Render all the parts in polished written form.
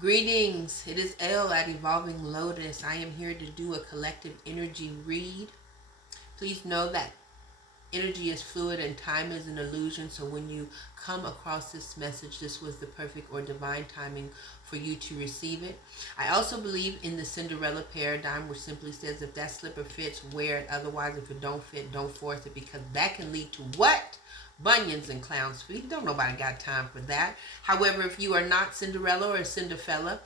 Greetings, it is Elle at Evolving Lotus. I am here to do a collective energy read. Please know that energy is fluid and time is an illusion, so when you come across this message, this was the perfect or divine timing for you to receive it. I also believe in the Cinderella paradigm, which simply says if that slipper fits, wear it. Otherwise, if it don't fit, don't force it, because that can lead to what? Bunions and clown's feet. Don't nobody got time for that. However, if you are not Cinderella or Cinderfella,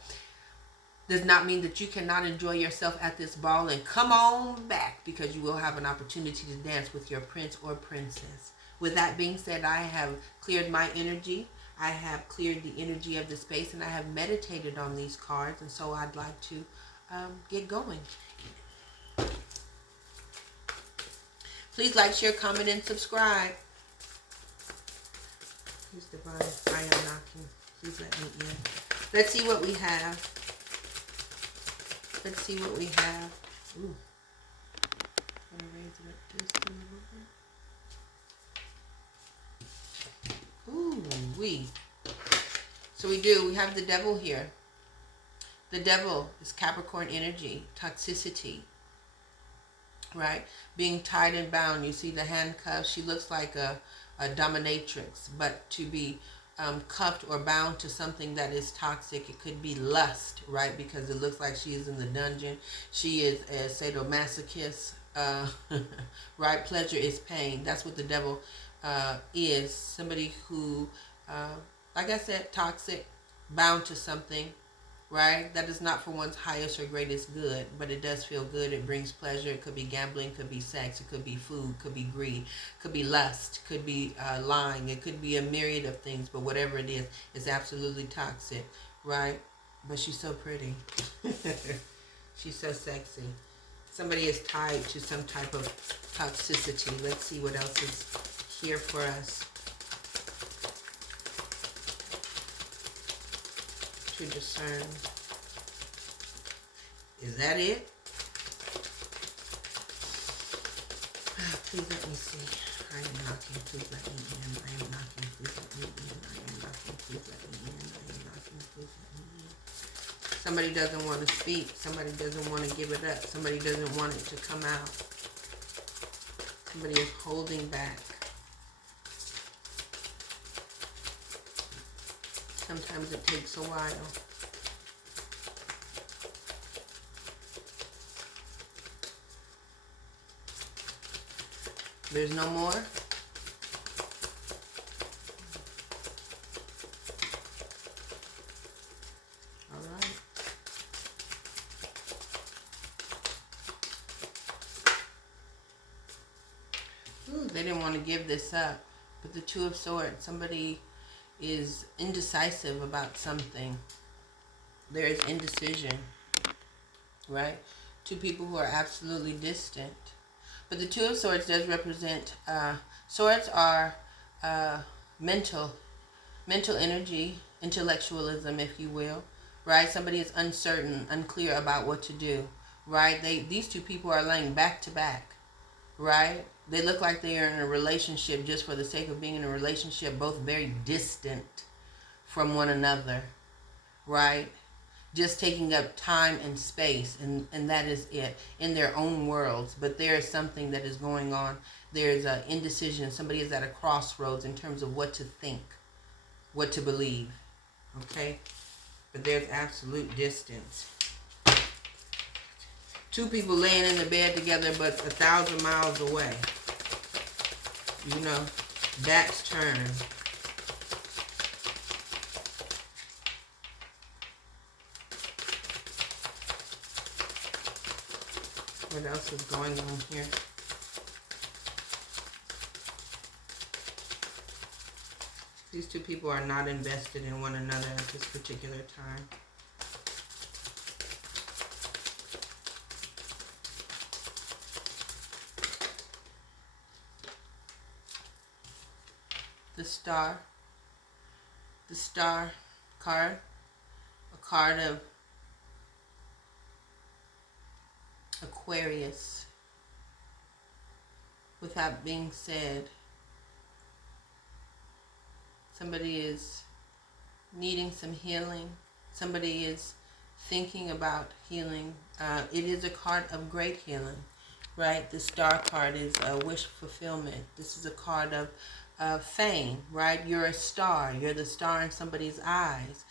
does not mean that you cannot enjoy yourself at this ball, and come on back, because you will have an opportunity to dance with your prince or princess. With that being said, I have cleared my energy. I have cleared the energy of the space, and I have meditated on these cards, and so I'd like to get going. Please like, share, comment, and subscribe. Please, divine, I am knocking. Please let me in. Let's see what we have. Let's see what we have. Ooh. I'm gonna raise it up just a little bit. Ooh, So we have the devil here. The devil is Capricorn energy, toxicity, right? Being tied and bound. You see the handcuffs. She looks like a dominatrix, but to be cuffed or bound to something that is toxic. It could be lust, right? Because it looks like she is in the dungeon. She is a sadomasochist, right? Pleasure is pain. That's what the devil is. Somebody who, like I said, toxic, bound to something, right? That is not for one's highest or greatest good, but it does feel good. It brings pleasure. It could be gambling, could be sex, it could be food, could be greed, could be lust, could be lying. It could be a myriad of things, but whatever it is absolutely toxic, right? But she's so pretty. She's so sexy. Somebody is tied to some type of toxicity. Let's see what else is here for us to discern. Is that it? Please let me see. I am knocking. Please let me in. I am knocking. Please let me in. I am knocking. Please let me in. I am knocking. Please let me in. Somebody doesn't want to speak. Somebody doesn't want to give it up. Somebody doesn't want it to come out. Somebody is holding back. Sometimes it takes a while. There's no more. All right. Ooh, they didn't want to give this up. But the Two of Swords, somebody is indecisive about something. There is indecision, right? Two people who are absolutely distant. But the Two of Swords does represent, swords are mental energy, intellectualism, if you will, right? Somebody is uncertain, unclear about what to do, right? These two people are laying back to back, right? They look like they are in a relationship just for the sake of being in a relationship, both very distant from one another, right? Just taking up time and space, and that is it, in their own worlds. But there is something that is going on. There's an indecision. Somebody is at a crossroads in terms of what to think, what to believe, okay? But there's absolute distance. Two people laying in the bed together, but 1,000 miles away. You know, backs turned. What else is going on here? These two people are not invested in one another at this particular time. The star card, a card of Aquarius. With that being said, somebody is needing some healing. Somebody is thinking about healing. It is a card of great healing, right? The star card is a wish fulfillment. This is a card of fame, right? You're a star. You're the star in somebody's eyes.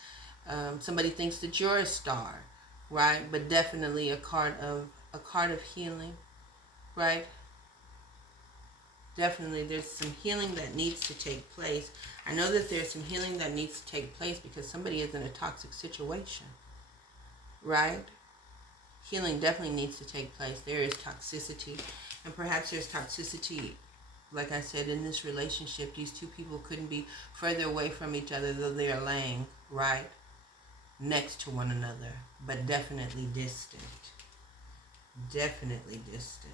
Somebody thinks that you're a star, right? But definitely a card of healing, right? Definitely there's some healing that needs to take place. I know that there's some healing that needs to take place because somebody is in a toxic situation, right? Healing definitely needs to take place. There is toxicity, and perhaps there's toxicity, like I said, in this relationship. These two people couldn't be further away from each other, though they are laying right next to one another, but definitely distant. Definitely distant.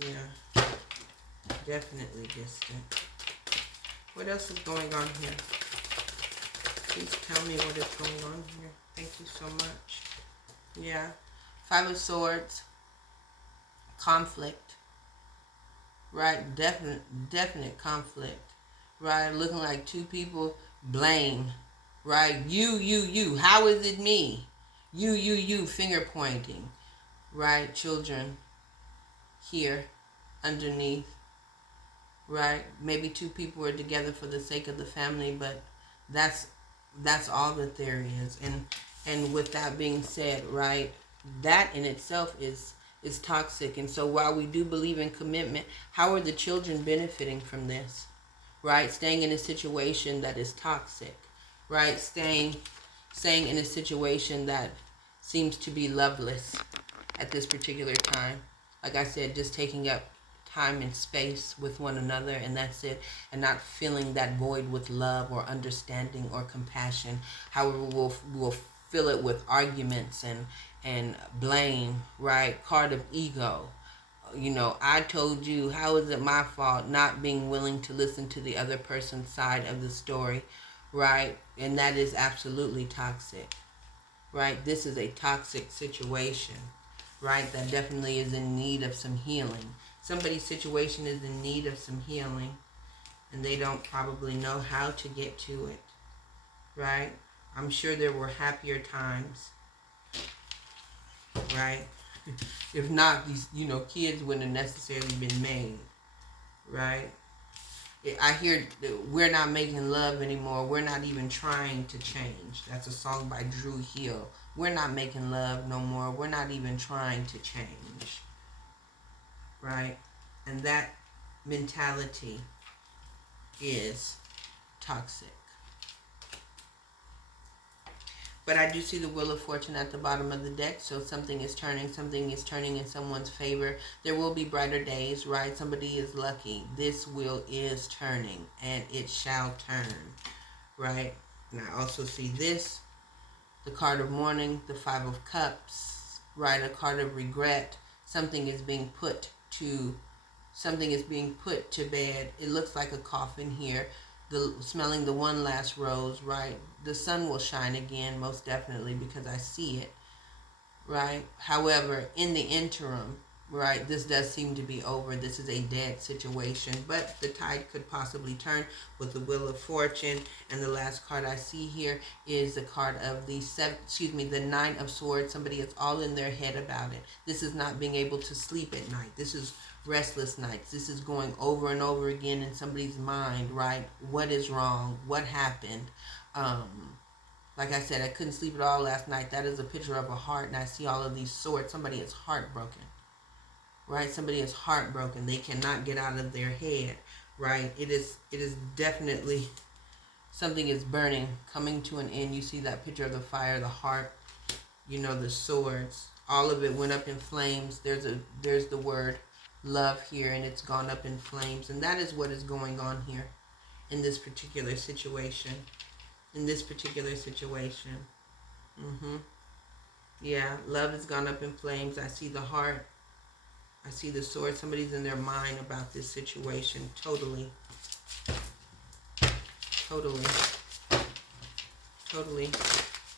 Yeah, definitely distant. What else is going on here? Please tell me what is going on here. Thank you so much. Yeah. Five of Swords. Conflict. Right? Definite conflict. Right? Looking like two people. Blame. Right? You. How is it me? You. Finger pointing. Right? Children. Here. Underneath. Right? Maybe two people are together for the sake of the family, but that's all that there is. And with that being said, right, that in itself is toxic. And so while we do believe in commitment, how are the children benefiting from this? Right? Staying in a situation that is toxic. Right? Staying in a situation that seems to be loveless at this particular time. Like I said, just taking up time and space with one another, and that's it, and not filling that void with love or understanding or compassion. However, we'll fill it with arguments and blame, right? Card of ego. You know, I told you, how is it my fault? Not being willing to listen to the other person's side of the story, right? And that is absolutely toxic, right? This is a toxic situation, right? That definitely is in need of some healing. Somebody's situation is in need of some healing, and they don't probably know how to get to it, right? I'm sure there were happier times, right? If not, these, kids wouldn't have necessarily been made, right? I hear we're not making love anymore. We're not even trying to change. That's a song by Drew Hill. We're not making love no more. We're not even trying to change, right? And that mentality is toxic. But I do see the Wheel of Fortune at the bottom of the deck, so something is turning in someone's favor. There will be brighter days, right? Somebody is lucky. This wheel is turning, and it shall turn, right? And I also see this, the card of mourning, the Five of Cups, right? A card of regret. Something is being put to bed. It looks like a coffin here. Smelling the one last rose, right? The sun will shine again, most definitely, because I see it, right? However, in the interim, right, this does seem to be over. This is a dead situation, but the tide could possibly turn with the Wheel of Fortune. And the last card I see here is the card of the Nine of Swords. Somebody is all in their head about it. This is not being able to sleep at night. This is restless nights. This is going over and over again in somebody's mind, right? What is wrong? What happened? Like I said, I couldn't sleep at all last night. That is a picture of a heart, and I see all of these swords. Somebody is heartbroken, right? Somebody is heartbroken. They cannot get out of their head, right? It is definitely something is burning, coming to an end. You see that picture of the fire, the heart, the swords. All of it went up in flames. There's the word love here, and it's gone up in flames. And that is what is going on here in this particular situation. Yeah, love has gone up in flames. I see the heart. I see the sword. Somebody's in their mind about this situation. Totally.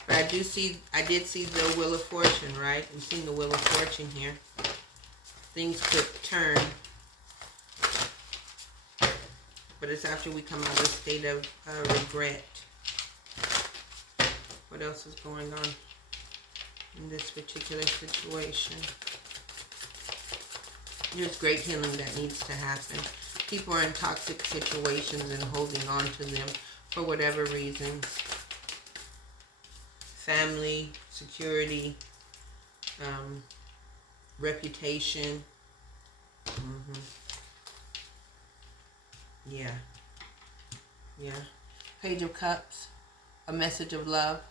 But I did see the Wheel of Fortune, right? We've seen the Wheel of Fortune here. Things could turn. But it's after we come out of a state of regret. What else is going on in this particular situation? There's great healing that needs to happen. People are in toxic situations and holding on to them for whatever reasons. Family, security, reputation. Yeah. Page of Cups, a message of love.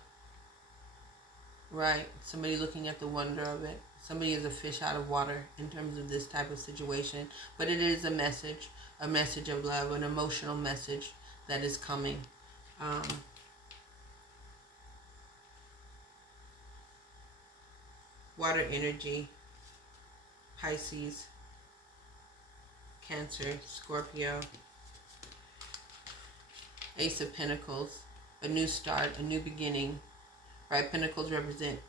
Right? Somebody looking at the wonder of it. Somebody is a fish out of water in terms of this type of situation. But it is a message of love, an emotional message that is coming. Water energy, Pisces, Cancer, Scorpio. Ace of Pentacles, a new start, a new beginning, right? Pentacles represent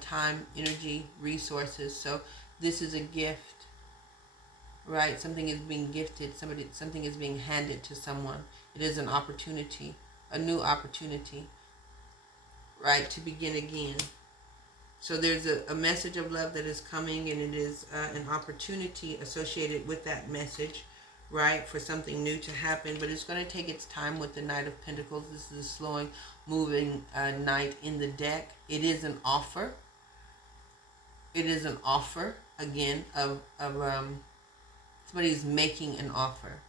time, energy, resources. So this is a gift, right? Something is being gifted. Something is being handed to someone. It is an opportunity, a new opportunity, right? To begin again. So there's a message of love that is coming, and it is an opportunity associated with that message, right, for something new to happen. But it's going to take its time with the Knight of Pentacles. This is a slowing, moving knight in the deck. It is an offer. It is an offer, again, of somebody's making an offer.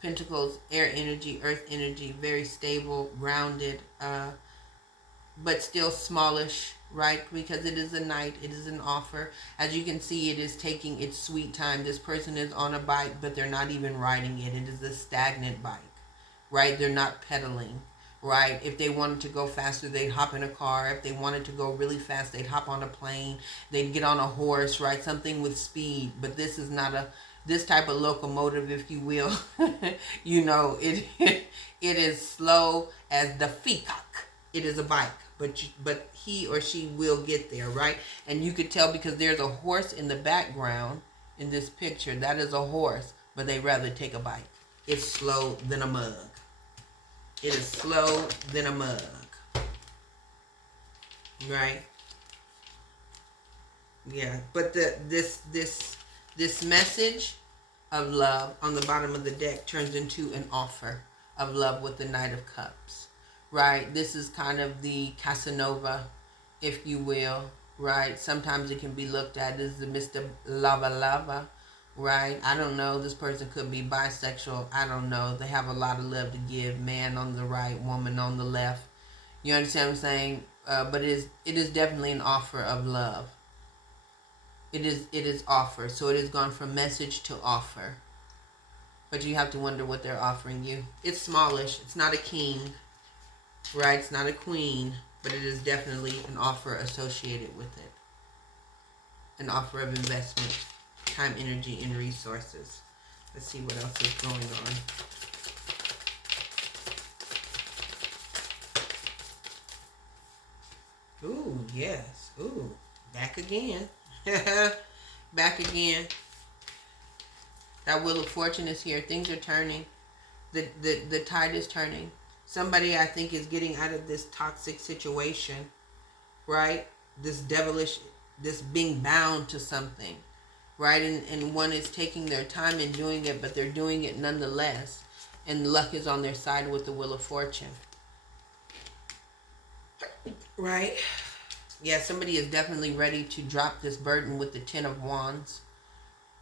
Pentacles, air energy, earth energy, very stable, grounded, but still smallish, right? Because it is a knight, it is an offer. As you can see, it is taking its sweet time. This person is on a bike, but they're not even riding it. It is a stagnant bike, right? They're not pedaling, right? If they wanted to go faster, they'd hop in a car. If they wanted to go really fast, they'd hop on a plane. They'd get on a horse, right? Something with speed. But this is not this type of locomotive, if you will. You know, it is slow as the peacock. It is a bike. But he or she will get there, right? And you could tell because there's a horse in the background in this picture. That is a horse, but they rather take a bike. It's slow than a mug. It is slow than a mug. Right? Yeah. But this message of love on the bottom of the deck turns into an offer of love with the Knight of Cups. Right, this is kind of the Casanova, if you will, right? Sometimes it can be looked at as the Mr. Lava, right? I don't know. This person could be bisexual. I don't know. They have a lot of love to give. Man on the right, woman on the left. You understand what I'm saying? But it is definitely an offer of love. It is offer. So it has gone from message to offer. But you have to wonder what they're offering you. It's smallish. It's not a king. Right, it's not a queen, but it is definitely an offer associated with it. An offer of investment, time, energy, and resources. Let's see what else is going on. Ooh, yes. Ooh, back again. Back again. That Wheel of Fortune is here. Things are turning. The tide is turning. Somebody, I think, is getting out of this toxic situation, right? This devilish, this being bound to something, right? And one is taking their time and doing it, but they're doing it nonetheless. And luck is on their side with the Wheel of Fortune. Right? Yeah, somebody is definitely ready to drop this burden with the Ten of Wands,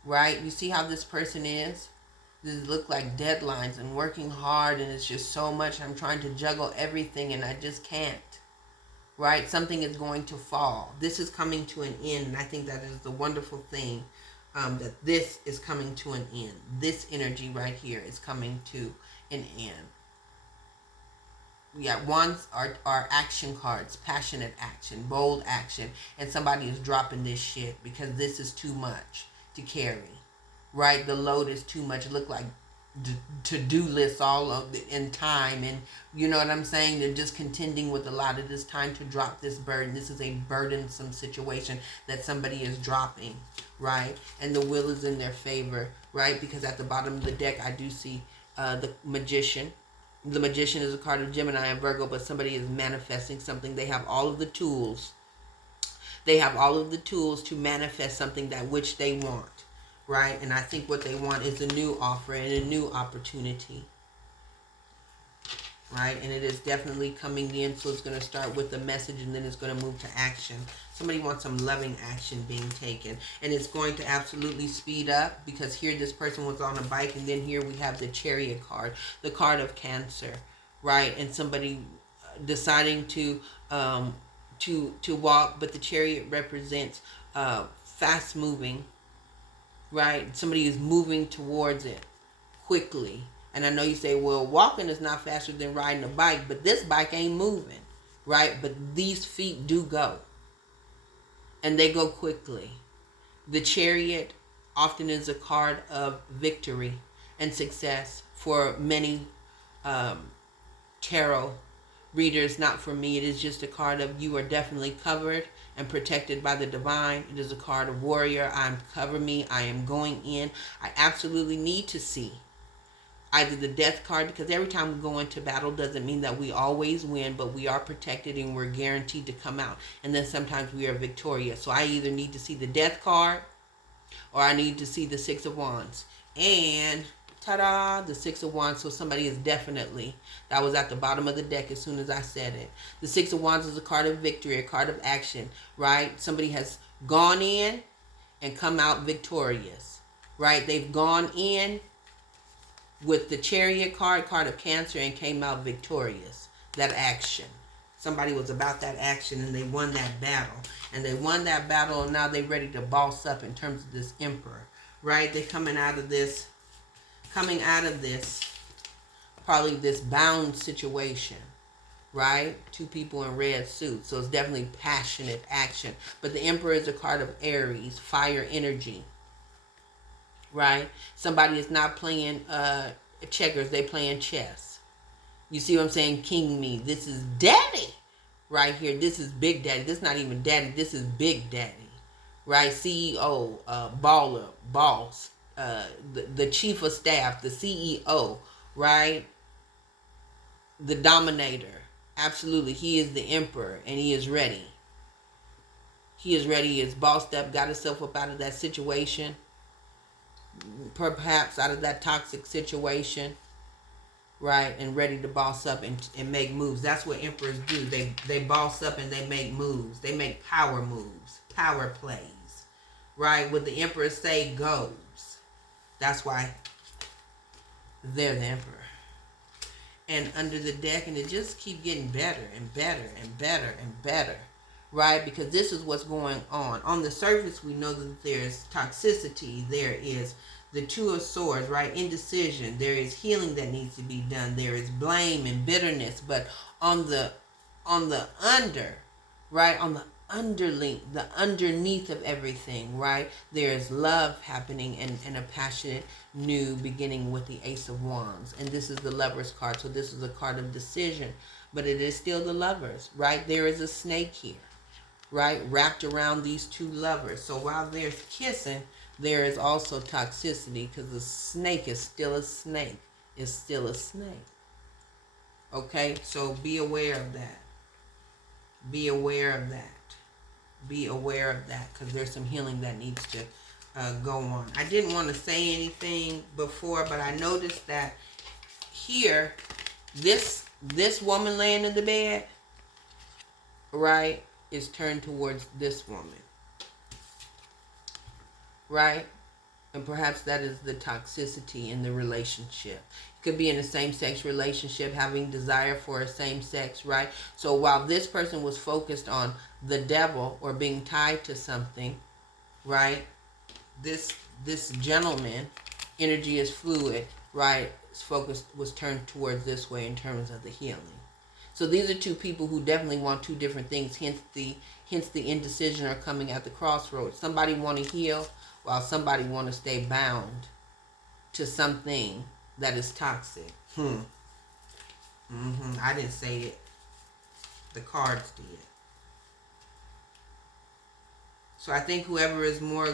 right? You see how this person is? These look like deadlines and working hard, and it's just so much. I'm trying to juggle everything and I just can't. Right? Something is going to fall. This is coming to an end, and I think that is the wonderful thing, that this is coming to an end. This energy right here is coming to an end. Yeah, wands are action cards, passionate action, bold action, and somebody is dropping this shit because this is too much to carry. Right, the load is too much. Look like to-do lists all of in time, and you know what I'm saying. They're just contending with a lot. It is time to drop this burden. This is a burdensome situation that somebody is dropping, right? And the wheel is in their favor, right? Because at the bottom of the deck, I do see the Magician, The Magician is a card of Gemini and Virgo, but somebody is manifesting something. They have all of the tools. They have all of the tools to manifest something that which they want, right? And I think what they want is a new offer and a new opportunity, right? And it is definitely coming in. So it's going to start with the message and then it's going to move to action. Somebody wants some loving action being taken. And it's going to absolutely speed up, because here this person was on a bike, and then here we have the Chariot card, the card of Cancer, right? And somebody deciding to walk, but the Chariot represents fast moving, right? Somebody is moving towards it quickly. And I know you say, well, walking is not faster than riding a bike, but this bike ain't moving, right? But these feet do go, and they go quickly. The Chariot often is a card of victory and success for many tarot readers. Not for me. It is just a card of you are definitely covered and protected by the divine. It is a card of warrior. Cover me. I am going in. I absolutely need to see either the death card, because every time we go into battle doesn't mean that we always win, but we are protected and we're guaranteed to come out. And then sometimes we are victorious. So I either need to see the death card or I need to see the Six of Wands. And ta-da, the Six of Wands. So somebody is definitely, that was at the bottom of the deck as soon as I said it. The Six of Wands is a card of victory, a card of action, right? Somebody has gone in and come out victorious, right? They've gone in with the Chariot card, card of Cancer, and came out victorious. That action. Somebody was about that action and they won that battle. And they won that battle, and now they're ready to boss up in terms of this Emperor, right? They're coming out of this, probably this bound situation, right? Two people in red suits. So it's definitely passionate action. But the Emperor is a card of Aries, fire energy, right? Somebody is not playing checkers, they playing chess. You see what I'm saying? King me. This is daddy right here. This is big daddy. This is not even daddy. This is big daddy, right? CEO, baller, boss, the chief of staff, the CEO, right? The dominator. Absolutely. He is the emperor and he is ready. He is ready. He is bossed up, got himself up out of that situation, perhaps out of that toxic situation, right? And ready to boss up and make moves. That's what emperors do. They boss up and they make moves. They make power moves, power plays, right? What the emperors say goes. That's why they're the emperor. And under the deck, and it just keep getting better and better and better and better, right? Because this is what's going on. On the surface, we know that there's toxicity. There is the Two of Swords, right? Indecision. There is healing that needs to be done. There is blame and bitterness. But on the under, right? On the underneath of everything, right? There is love happening and a passionate new beginning with the Ace of Wands. And this is the Lover's card. So this is a card of decision. But it is still the Lovers, right? There is a snake here, right? Wrapped around these two lovers. So while there's kissing, there is also toxicity, because the snake is still a snake. It's still a snake. Okay? So be aware of that. Be aware of that. Be aware of that, because there's some healing that needs to go on. I didn't want to say anything before, but I noticed that here, this woman laying in the bed, right, is turned towards this woman, right? And perhaps that is the toxicity in the relationship. It could be in a same-sex relationship, having desire for a same-sex, right? So while this person was focused on the devil or being tied to something, right? This gentleman, energy is fluid, right? His focus was turned towards this way in terms of the healing. So these are two people who definitely want two different things, hence the indecision or coming at the crossroads. Somebody want to heal, while somebody want to stay bound to something that is toxic. I didn't say it. The cards did. So I think whoever is more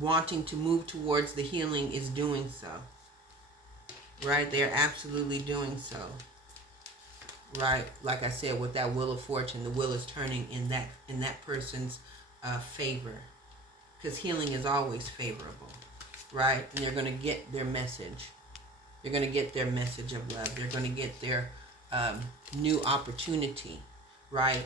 wanting to move towards the healing is doing so. right? They're absolutely doing so, right? Like I said, with that Wheel of Fortune, the wheel is turning in that person's favor, because healing is always favorable, right? And they're going to get their message. They're going to get their message of love. They're going to get their new opportunity, right?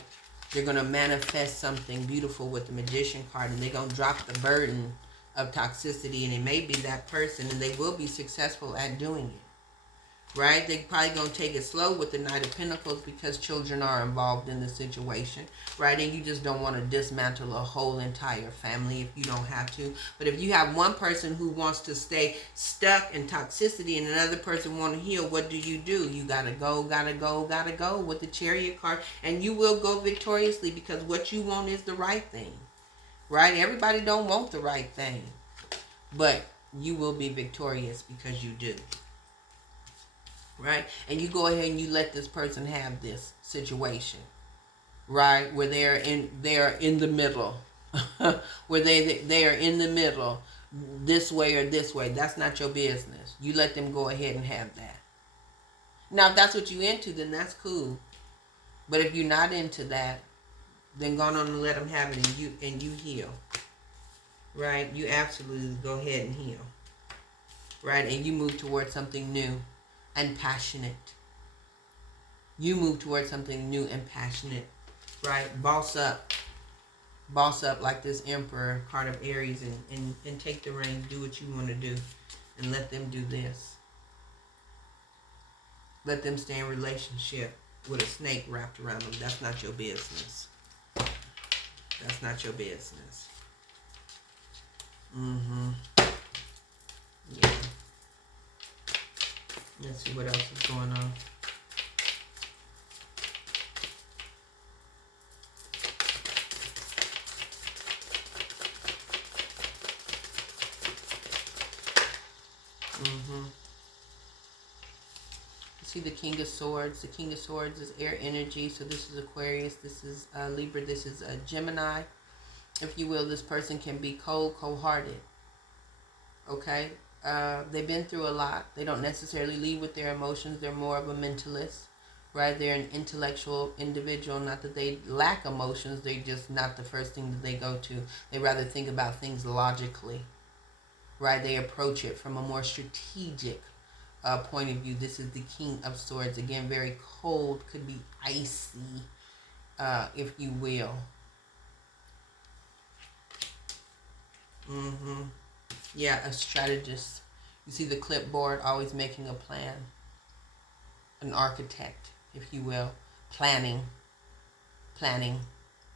They're going to manifest something beautiful with the Magician card, and they're going to drop the burden of toxicity, and it may be that person, and they will be successful at doing it, right? They're probably going to take it slow with the Knight of Pentacles because children are involved in the situation, right? And you just don't want to dismantle a whole entire family if you don't have to. But if you have one person who wants to stay stuck in toxicity and another person want to heal, what do? You gotta go with the Chariot card, and you will go victoriously because what you want is the right thing, right? Everybody don't want the right thing, but you will be victorious because you do. Right? And you go ahead and you let this person have this situation, right? Where they're in the middle, where they are in the middle, this way or this way. That's not your business. You let them go ahead and have that. Now, if that's what you into, then that's cool. But if you're not into that, then go on and let them have it, and you heal. Right? You absolutely go ahead and heal. Right? And you move towards something new and passionate. You move towards something new and passionate, right? Boss up like this Emperor card of Aries, and take the reins. Do what you want to do, and let them do this. Let them stay in relationship with a snake wrapped around them. That's not your business. That's not your business. Yeah. Let's see what else is going on. See the King of Swords. The King of Swords is air energy. So this is Aquarius. This is Libra. This is Gemini. If you will, this person can be cold-hearted. Okay? They've been through a lot. They don't necessarily lead with their emotions. They're more of a mentalist, right? They're an intellectual individual. Not that they lack emotions. They're just not the first thing that they go to. They rather think about things logically, right? They approach it from a more strategic point of view. This is the King of Swords. Again, very cold. Could be icy, if you will. Yeah, a strategist. You see the clipboard, always making a plan. An architect, if you will. Planning,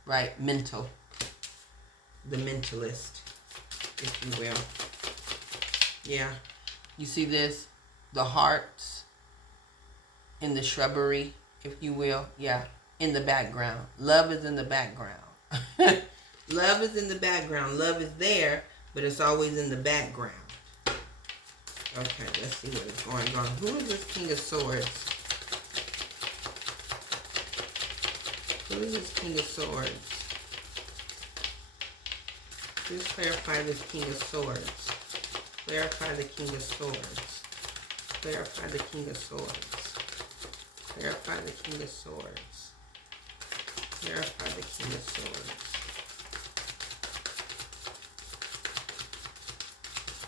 right? Mental. The mentalist, if you will. Yeah. You see this? The hearts in the shrubbery, if you will. Yeah, in the background. Love is in the background. Love is in the background. Love is there, but it's always in the background. Okay, let's see what is going on. Who is this King of Swords? Who is this King of Swords? Please clarify this King of Swords. Clarify the King of Swords. Clarify the King of Swords. Clarify the King of Swords. Clarify the King of Swords.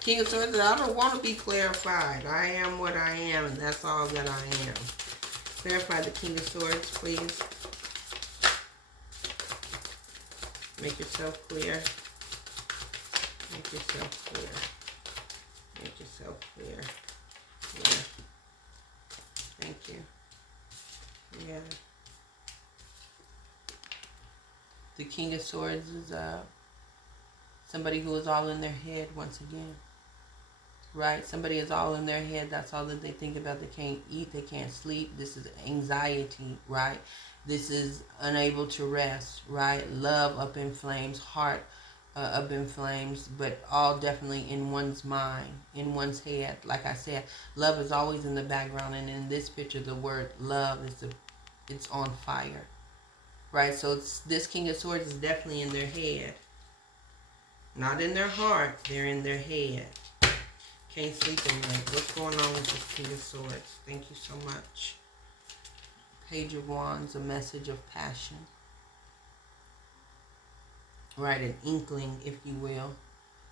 King of Swords, I don't want to be clarified. I am what I am, and that's all that I am. Clarify the King of Swords, please. Make yourself clear. Make yourself clear. Make yourself clear. Yeah. Thank you. Yeah. The King of Swords is somebody who is all in their head once again. Right? Somebody is all in their head. That's all that they think about. They can't eat. They can't sleep. This is anxiety, right? This is unable to rest, right? Love up in flames. Heart up in flames. But all definitely in one's mind, in one's head. Like I said, love is always in the background. And in this picture, the word love is it's on fire. Right? So this King of Swords is definitely in their head. Not in their heart. They're in their head. Can't sleep at night. What's going on with this King of Swords? Thank you so much. Page of Wands, a message of passion. Right, an inkling, if you will.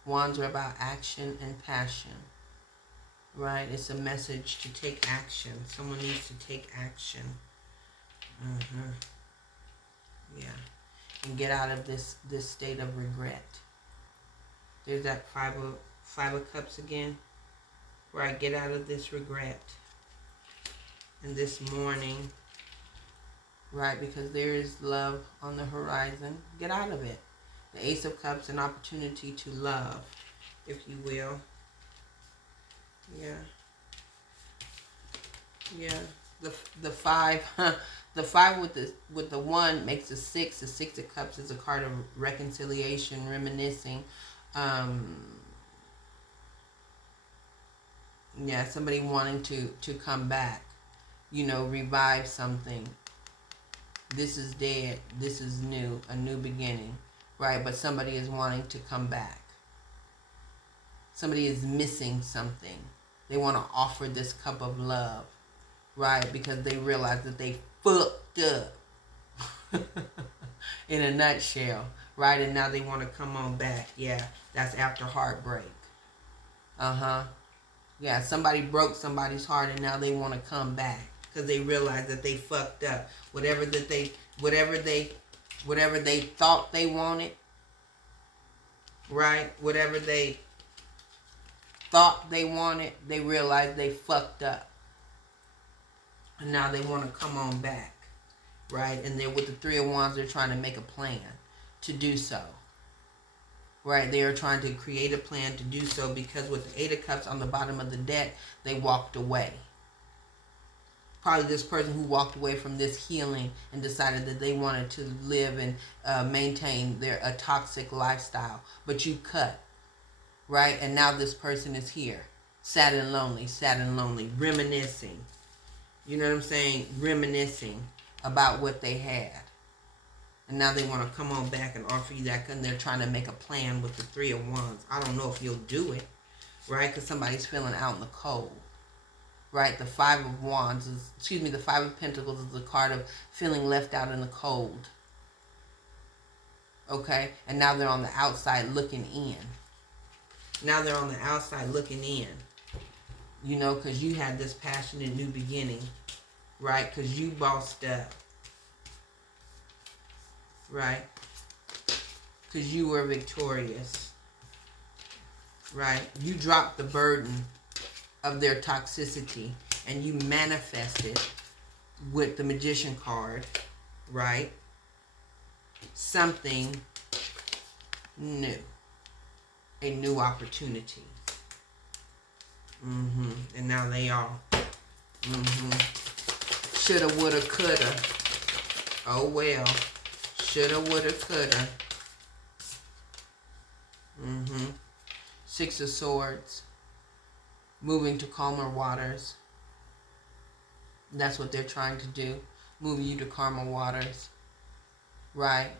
Wands are about action and passion. Right, it's a message to take action. Someone needs to take action. Yeah, and get out of this state of regret. There's that five of cups again. Right, get out of this regret. And this morning, right, because there is love on the horizon. Get out of it. The Ace of Cups, an opportunity to love, if you will. Yeah. Yeah. The five, the five with the one makes a six. The Six of Cups is a card of reconciliation, reminiscing. Yeah, somebody wanting to come back, revive something. This is dead. This is new, a new beginning, right? But somebody is wanting to come back. Somebody is missing something. They want to offer this cup of love, right? Because they realize that they fucked up in a nutshell, right? And now they want to come on back. Yeah, that's after heartbreak. Yeah, somebody broke somebody's heart and now they want to come back because they realize that they fucked up. Whatever they thought they wanted, right? Whatever they thought they wanted, they realized they fucked up. And now they want to come on back, right? And they're with the Three of Wands, they're trying to make a plan to do so. Right, they are trying to create a plan to do so because with the Eight of Cups on the bottom of the deck, they walked away. Probably this person who walked away from this healing and decided that they wanted to live and maintain a toxic lifestyle. But you cut, right? And now this person is here, sad and lonely, reminiscing. You know what I'm saying? Reminiscing about what they had. And now they want to come on back and offer you that, and they're trying to make a plan with the Three of Wands. I don't know if you'll do it, right? Because somebody's feeling out in the cold, right? The Five of Wands the Five of Pentacles is the card of feeling left out in the cold. Okay? And now they're on the outside looking in. Because you had this passionate new beginning, right? Because you bossed up. Right? Because you were victorious. Right? You dropped the burden of their toxicity and you manifested with the Magician card, right? Something new. A new opportunity. And now they are. Shoulda, woulda, coulda. Oh well. Shoulda, woulda, coulda. Six of Swords. Moving to calmer waters. That's what they're trying to do. Move you to calmer waters. Right?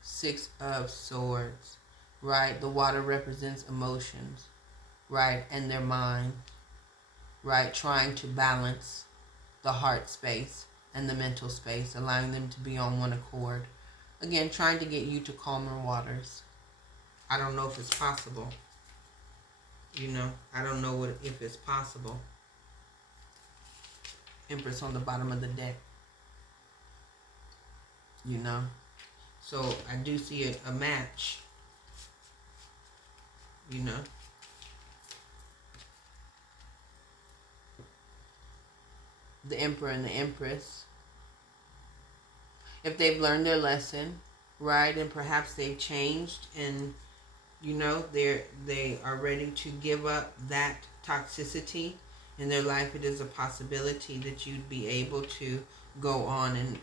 Six of Swords. Right? The water represents emotions. Right? And their mind. Right? Trying to balance the heart space and the mental space, allowing them to be on one accord. Again, trying to get you to calmer waters. I don't know if it's possible. I don't know if it's possible. Empress on the bottom of the deck. So I do see a match. The Emperor and the Empress. If they've learned their lesson, right, and perhaps they've changed and, they are ready to give up that toxicity in their life, it is a possibility that you'd be able to go on and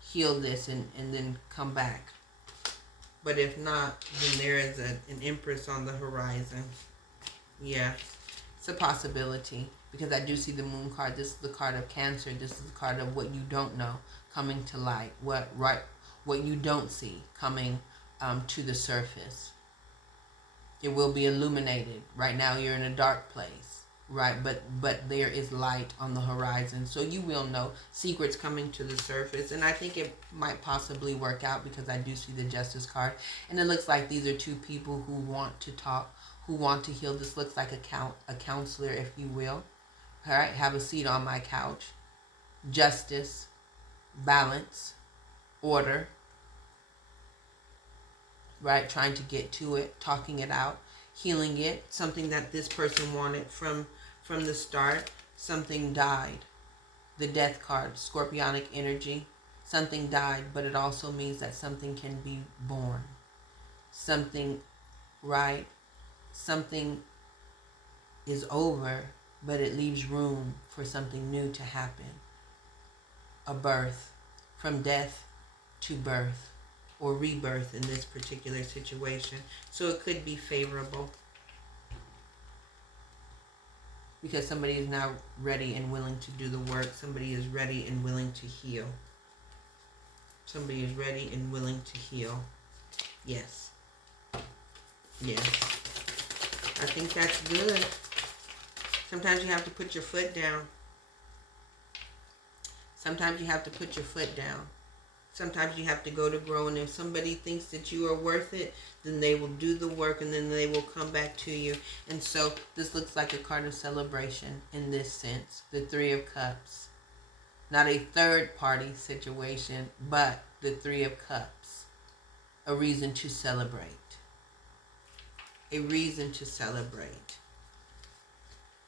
heal this and then come back. But if not, then there is an Empress on the horizon. Yeah, it's a possibility. Because I do see the Moon card. This is the card of Cancer. This is the card of what you don't know coming to light. What you don't see coming to the surface. It will be illuminated. Right now you're in a dark place, right? But there is light on the horizon. So you will know secrets coming to the surface. And I think it might possibly work out because I do see the Justice card. And it looks like these are two people who want to talk, who want to heal. This looks like a counselor, if you will. All right, have a seat on my couch. Justice, balance, order, right? Trying to get to it, talking it out, healing it. Something that this person wanted from the start. Something died. The Death card, Scorpionic energy. Something died, but it also means that something can be born. Something, right? Something is over, but it leaves room for something new to happen. A birth, from death to birth, or rebirth in this particular situation. So it could be favorable because somebody is now ready and willing to do the work. Somebody is ready and willing to heal. Somebody is ready and willing to heal. Yes. Yes. I think that's good. Sometimes you have to put your foot down. Sometimes you have to put your foot down. Sometimes you have to go to grow. And if somebody thinks that you are worth it, then they will do the work and then they will come back to you. And so this looks like a card of celebration in this sense. The Three of Cups. Not a third party situation, but the Three of Cups. A reason to celebrate. A reason to celebrate.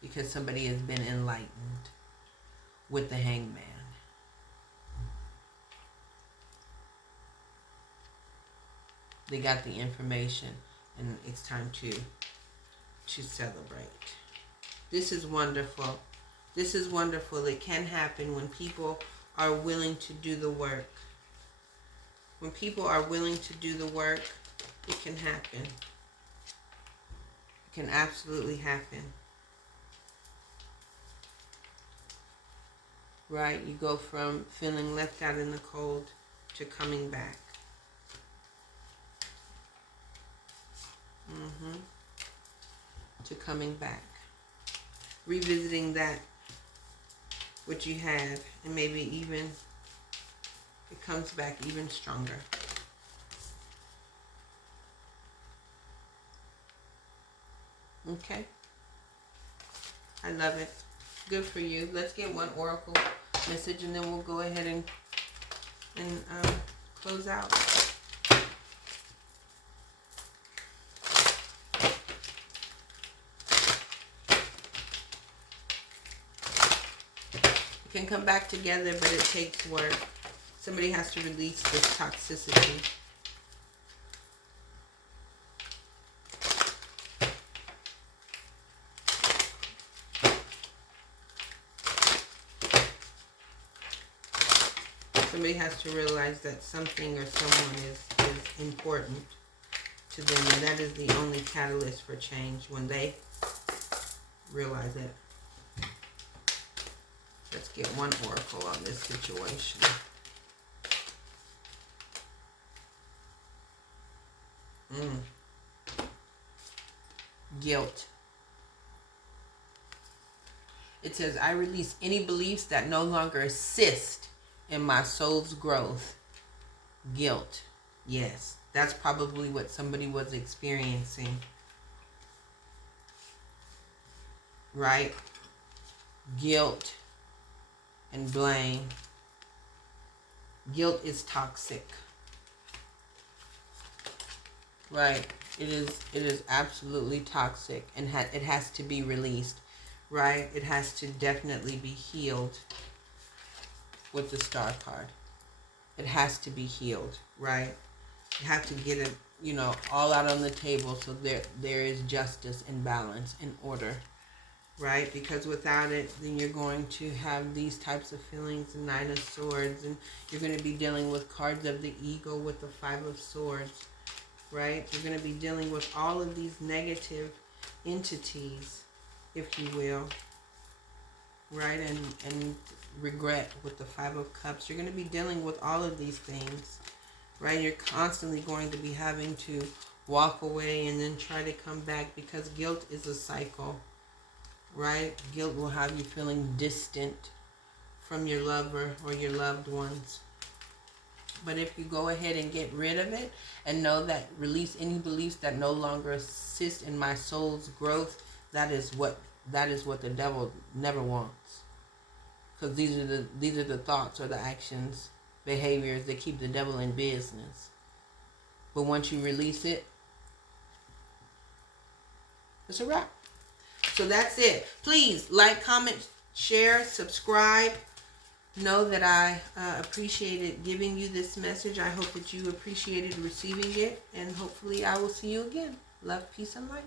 Because somebody has been enlightened with the Hangman. They got the information and it's time to celebrate. This is wonderful. This is wonderful. It can happen when people are willing to do the work. When people are willing to do the work, it can happen. It can absolutely happen. Right? You go from feeling left out in the cold to coming back. To coming back. Revisiting that, what you had, and maybe even it comes back even stronger. Okay. I love it. Good for you. Let's get one oracle message and then we'll go ahead and close out. Can come back together, but it takes work. Somebody has to release this toxicity. Somebody has to realize that something or someone is important to them, and that is the only catalyst for change when they realize it. Let's get one oracle on this situation. Guilt. It says, I release any beliefs that no longer assist in my soul's growth. Guilt. Yes, that's probably what somebody was experiencing. Right? Guilt and blame. Guilt is toxic. Right? It is absolutely toxic, and it has to be released. Right? It has to definitely be healed with the Star card. It has to be healed, right? You have to get it, all out on the table so there is justice and balance and order. Right? Because without it, then you're going to have these types of feelings, the Nine of Swords, and you're going to be dealing with cards of the ego with the Five of Swords, right? You're going to be dealing with all of these negative entities, if you will, right? And regret with the Five of Cups. You're going to be dealing with all of these things, right? You're constantly going to be having to walk away and then try to come back, because guilt is a cycle, right? Guilt will have you feeling distant from your lover or your loved ones. But if you go ahead and get rid of it and know that, release any beliefs that no longer assist in my soul's growth, that is what the devil never wants. Because these are the thoughts or the actions, behaviors that keep the devil in business. But once you release it, it's a wrap. So that's it. Please like, comment, share, subscribe. Know that I appreciated giving you this message. I hope that you appreciated receiving it. And hopefully I will see you again. Love, peace, and light.